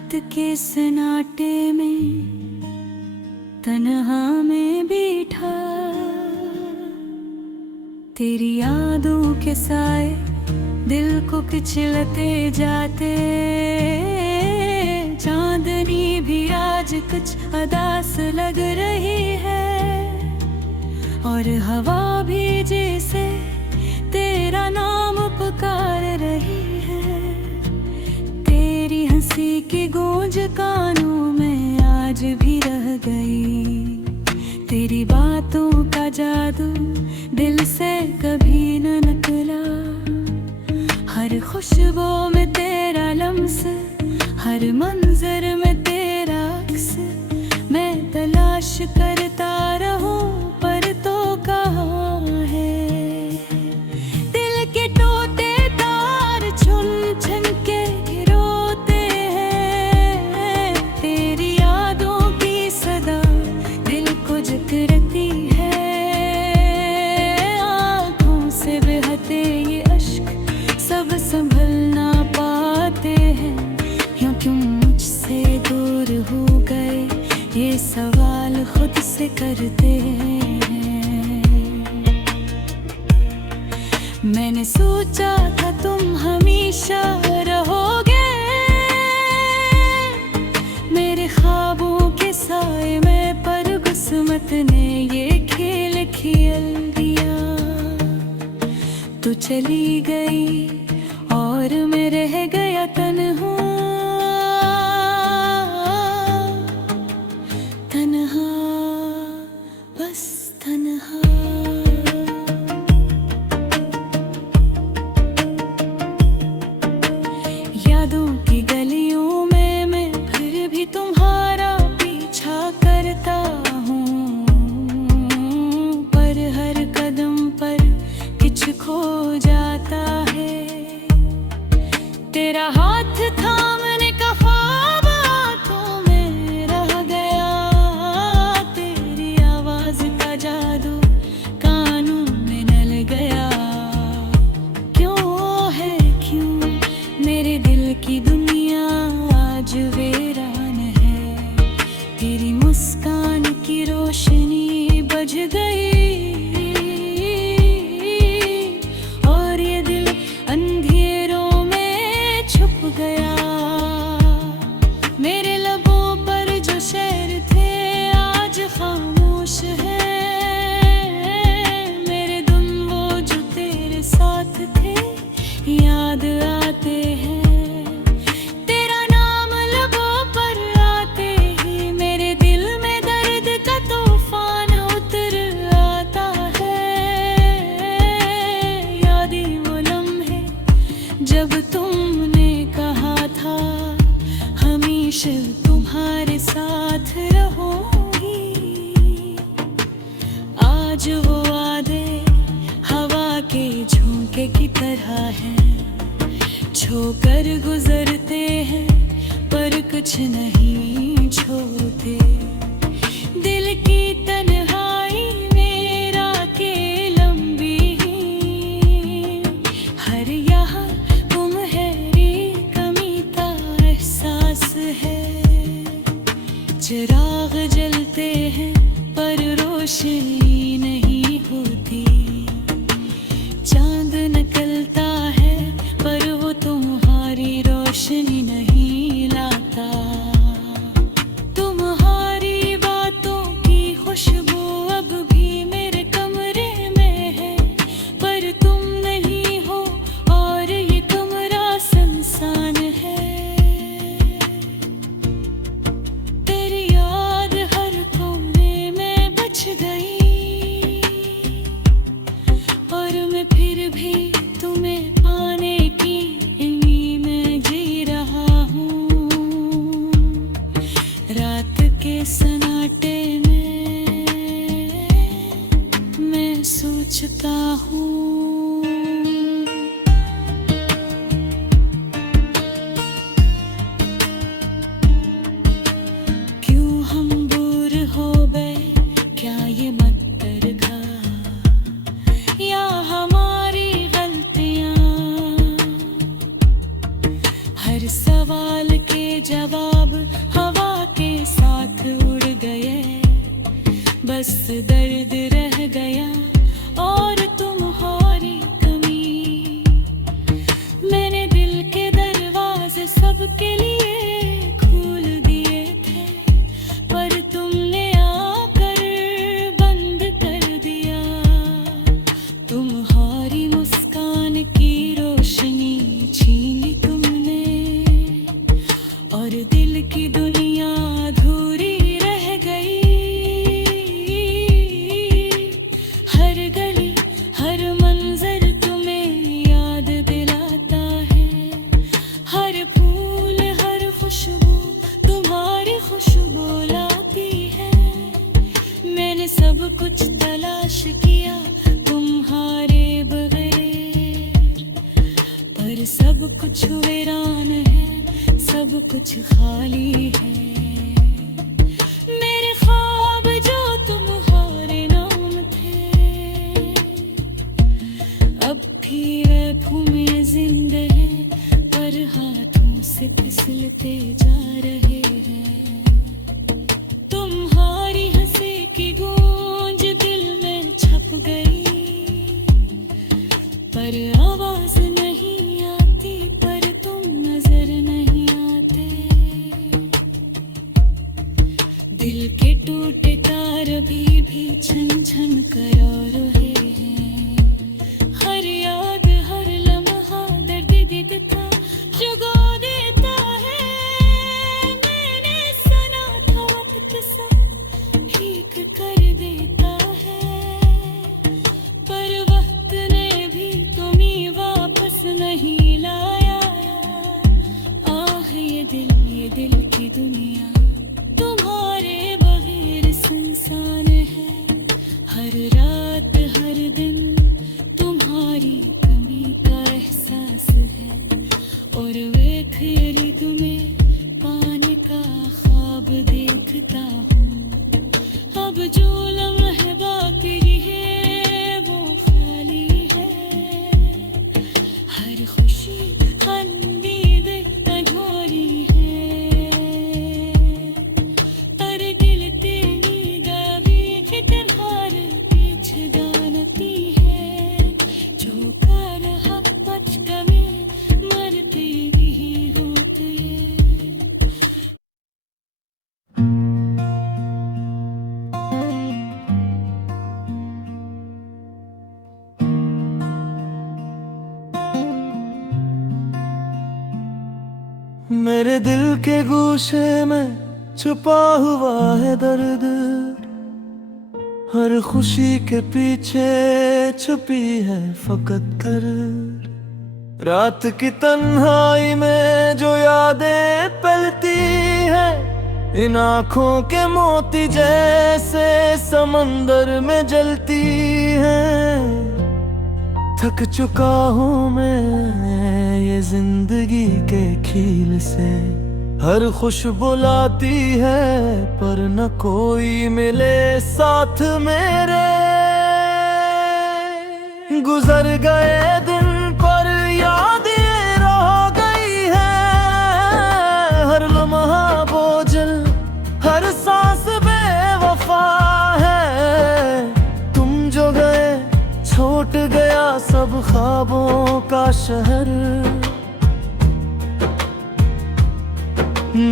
रात के सन्नाटे में तन्हा में बैठा, तेरी यादों के साए दिल को कुचलते जाते। चांदनी भी आज कुछ अदास लग रही है, और हवा भी जैसे तेरा नाम पुकार रही है। तेरी हंसी की गूंज कानों में आज भी रह गई। तेरी बातों का जादू दिल से कभी न निकला। हर खुशबू में तेरा लम्स, हर मंजर में तेरा अक्स, मैं तलाश करता रहूं पर तो कहाँ है। दिल के टूटे तार चुन चुन के रोते हैं। तेरी यादों की सदा दिल को जकड़ती है। आँखों से बहते ये अश्क सब संभल ना पाते हैं। क्यों मुझसे दूर हो गए, ये सवाल खुद से करते हैं। मैंने सोचा था तुम हमेशा रहोगे मेरे ख्वाबों के साए में, पर किस्मत ने ये खेल खेल दिया। तू चली गई और मैं रह गया तन्हा, तन्हा, बस तन्हा। यादों की गलियों में मैं फिर भी तुम्हारा पीछा करता हूँ, पर हर कदम पर कुछ खो जाता है। तेरा हाथ थामने का ख्वाब आंखों में रह गया। तेरी आवाज का जादू कानों में नल गया। क्यों है क्यों मेरे दिल की दुनिया आज वीरान है। तेरी मुस्कान की रोशनी बुझ गई, और ये दिल अंधेरों में छुप गया। मेरे लबों पर जो शेर थे आज खामोश है। मेरे दिन वो जो तेरे साथ थे याद आते हैं। तेरा नाम लबों पर आते ही मेरे दिल में दर्द का तूफान उतर आता है। यादें वो लम्हे जब तुमने कहा था हमेशा तुम्हारे साथ रहूंगी। आज वो वादे हवा के झोंके की तरह हैं, छोकर गुजरते हैं पर कुछ नहीं छोड़ते। दिल की तन्हाई मेरा के लंबी, हर यहाँ तुम्हारी कमी का एहसास है। चिराग जलते हैं पर रोशनी नहीं होती। चांद निकलता है पर वो तुम्हारी रोशनी नहीं लाता। तुम्हारी बातों की खुशबू अब भी मेरे कमरे में है, पर तुम नहीं हो और ये कमरा सुनसान है। तेरी याद हर कोने में बच गई, और मैं फिर भी तुम्हें पाने की उम्मीद में जी रहा हूँ। रात के सन्नाटे में मैं सोचता हूँ। क्यों हम दूर हो गए, क्या ये मत्तर था या हमारी गलतियाँ। हर सवाल के जवाब दिल की दुनिया अधूरी रह गई। हर गली हर मंजर तुम्हें याद दिलाता है, हर फूल हर खुशबू तुम्हारी खुशबू लाती है। मैंने सब कुछ तलाश किया तुम्हारे बगैर, पर सब कुछ वीरान है, सब कुछ खाली है। मेरे ख्वाब जो तुम्हारे नाम थे, अब भी रैखों में जिंदा है, पर हाथों से फिसलते जा रहे हैं। तुम्हारी हंसी की गूंज दिल में छप गई, पर आवाज नहीं आती, पर तुम नजर नहीं आते। दिल के टूटे तार भी छन छन करा रहे हैं। हर याद हर लम्हा दर्द देता जगा देता है। मैंने सुना था वक्त सब ठीक कर देता है, पर वक्त ने भी तुम्हें वापस नहीं लाया। आह ये दिल की दुनिया तुम्हारे बगैर सुनसान है। हर रात हर दिन तुम्हारी कमी का एहसास है, और वे फिर तुम्हें पाने का ख्वाब देखता हूँ। अब जो लम्हे बाकी है वो खाली है, हर खुशी उम्मीद अधूरी है। पर दिल तेरी गावी की तुम्हार पीछे जानती है, जो कर हक पच कभी मरती ही होती है। मेरे दिल के गोशे में छुपा हुआ है दर्द, हर खुशी के पीछे छुपी है फकत दर्द। रात की तन्हाई में जो यादें पलती हैं, इन आँखों के मोती जैसे समंदर में जलती हैं। थक चुका हूँ मैं ये जिंदगी के खील से, हर खुशबू लाती है, पर न कोई मिले साथ मेरे। गुजर गए दिन पर यादें रह गई है, हर लम्हा बोझल हर सांस बेवफा है। तुम जो गए छूट गया सब ख्वाबों का शहर,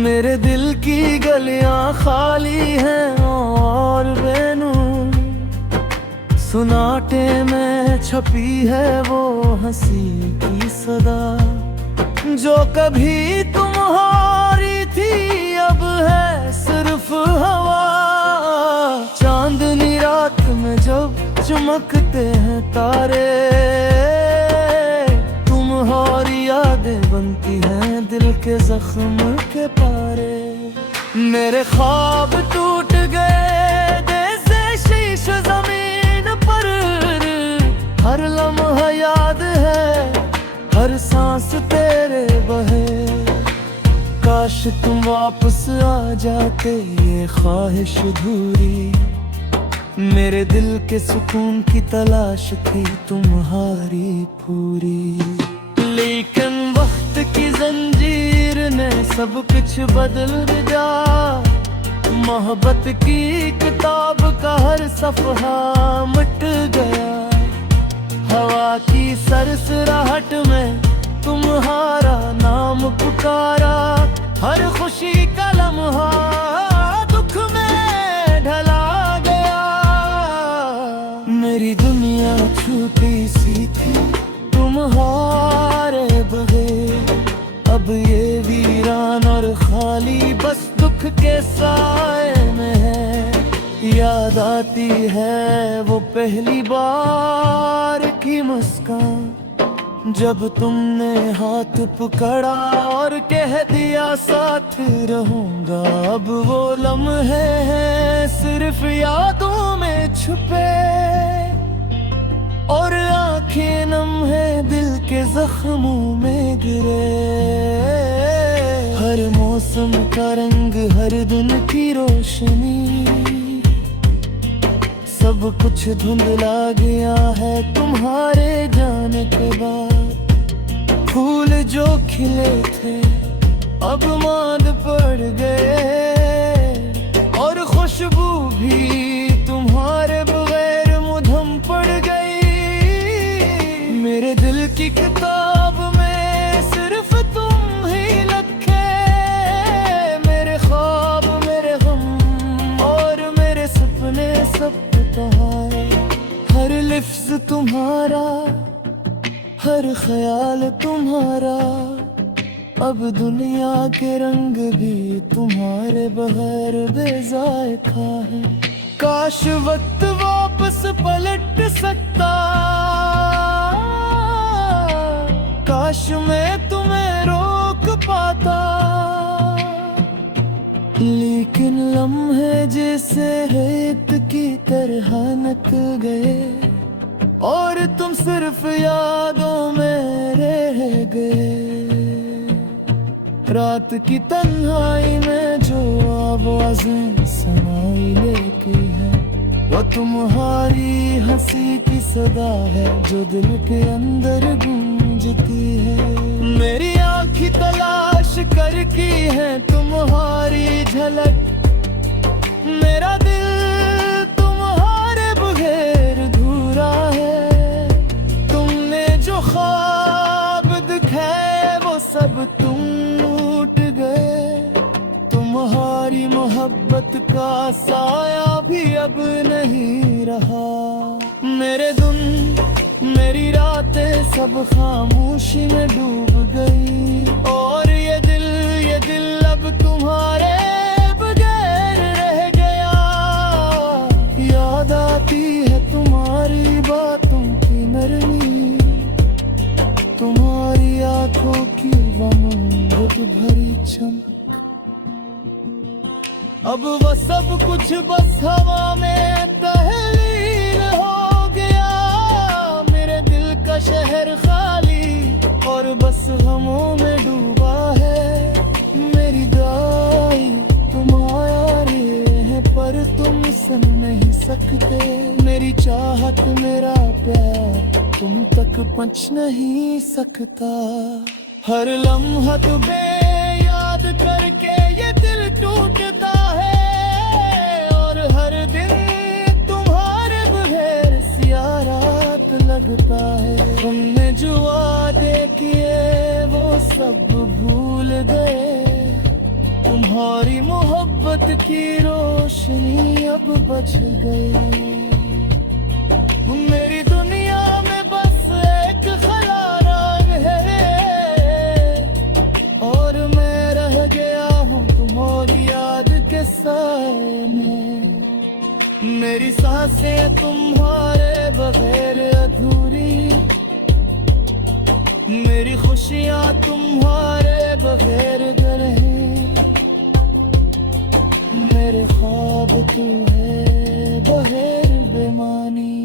मेरे दिल की गलियां खाली हैं और बेनूर। सुनाटे में छपी है वो हंसी की सदा, जो कभी तुम्हारी थी अब है सिर्फ हवा। चांदनी रात में जब चमकते हैं तारे, तुम्हारी यादें बनती हैं दिल के जख्म के पारे। मेरे ख्वाब टूट गए जैसे शीश जमीन पर, हर लम्हा याद है, हर सांस तेरे बहे। काश तुम वापस आ जाते, ये ख्वाहिश अधूरी। मेरे दिल के सुकून की तलाश थी तुम्हारी पूरी। लेकिन वक्त की जंजीर ने सब कुछ बदल दिया, मोहब्बत की किताब का हर सफ़हा मिट गया। हवा की सरसराहट में तुम्हारा नाम पुकारा, हर खुशी का लम्हा दुख में ढला गया। मेरी दुनिया छोटी सी थी तुम्हारे बगैर, अब ये वीरान और खाली बस दुख के साए में है। याद आती है वो पहली बार की मुस्कान, जब तुमने हाथ पकड़ा और कह दिया साथ रहूंगा। अब वो लम्हे हैं सिर्फ यादों में छुपे, और आंखें नम है दिल के जख्मों में गिरे। हर मौसम का रंग, हर दिन की रोशनी, सब कुछ धुंधला गया है तुम्हारे जाने के बाद। फूल जो खिले थे अब मांद पड़ गए, और खुशबू भी तुम्हारे बगैर मुधम पड़ गई। मेरे दिल की किताब में सिर्फ तुम ही लिखे, मेरे ख्वाब, मेरे गम और मेरे सपने सब तुम्हारे। हर लिफ्ज़ तुम्हारा, हर ख्याल तुम्हारा, अब दुनिया के रंग भी तुम्हारे बगैर बेज़ायका है। काश वक्त वापस पलट सकता, काश मैं तुम्हें रोक पाता, लेकिन लम्हे जैसे रेत की तरह नक गए, और तुम सिर्फ यादों में रह गए। रात की तन्हाई में जो आवाज़ें समाई लेती है, वो तुम्हारी हंसी की सदा है जो दिल के अंदर गूंजती है। मेरी आँखें तलाश करती है तुम्हारी झलक, मेरा दिल तुम्हारे बगैर अधूरा है। तुमने जो ख्वाब दिखाए वो सब तुम टूट गए, तुम्हारी मोहब्बत का साया भी अब नहीं रहा। मेरे दिन, मेरी रातें सब खामोशी में डूब गई, और ये दिल अब तुम्हारे बगैर रह गया। याद आती है तुम्हारी बातों की नरमी, तुम्हारी आंखों की अमृत भरी चमक। अब वो सब कुछ बस हवा में तहलील हो गया। मेरे दिल का शहर खाली और बस गमों में डूबा है। मेरी दाई तुम आया रे हैं पर तुम सुन नहीं सकते, मेरी चाहत मेरा प्यार तुम तक पहुंच नहीं सकता। हर लम्हा तुम्हें याद करके ये दिल टूटता है, और हर दिन तुम्हारे बगैर सियारात लगता है। हमने जो वादे किए वो सब भूल गए, तुम्हारी मोहब्बत की रोशनी अब बुझ गई। मेरी दुनिया में बस एक खला राग है, और मैं रह गया हूँ तुम्हारी याद के साए में। मेरी सांसें तुम्हारे बगैर अधूरी, मेरी खुशियाँ तुम्हारे बगैर गरही। मेरे ख्वाब तू है बगैर बेमानी,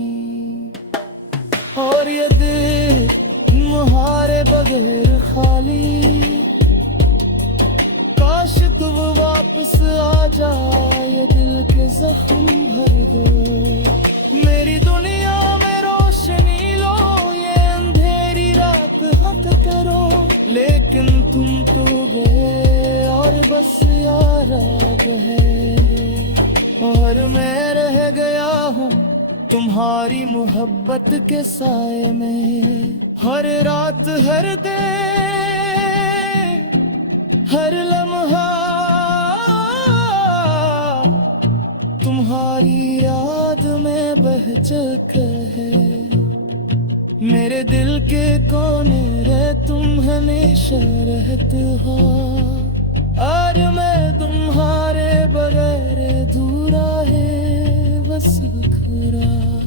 और ये दिल तुम्हारे बगैर खाली। काश तू वापस आ जाए, ये दिल के जख्म भर दो। मेरी दुनिया में रोशनी लो, ये अंधेरी रात हट करो। लेकिन तुम तो गए और बस याद है, और मैं रह गया हूँ तुम्हारी मोहब्बत के साए में। हर रात, हर दिन, हर लम्हा तुम्हारी याद में बह चुका है। मेरे दिल के कोने रे तुम हमेशा रहते हो। आज मैं तुम्हारे बगैर अधूरा है बस बिखरा।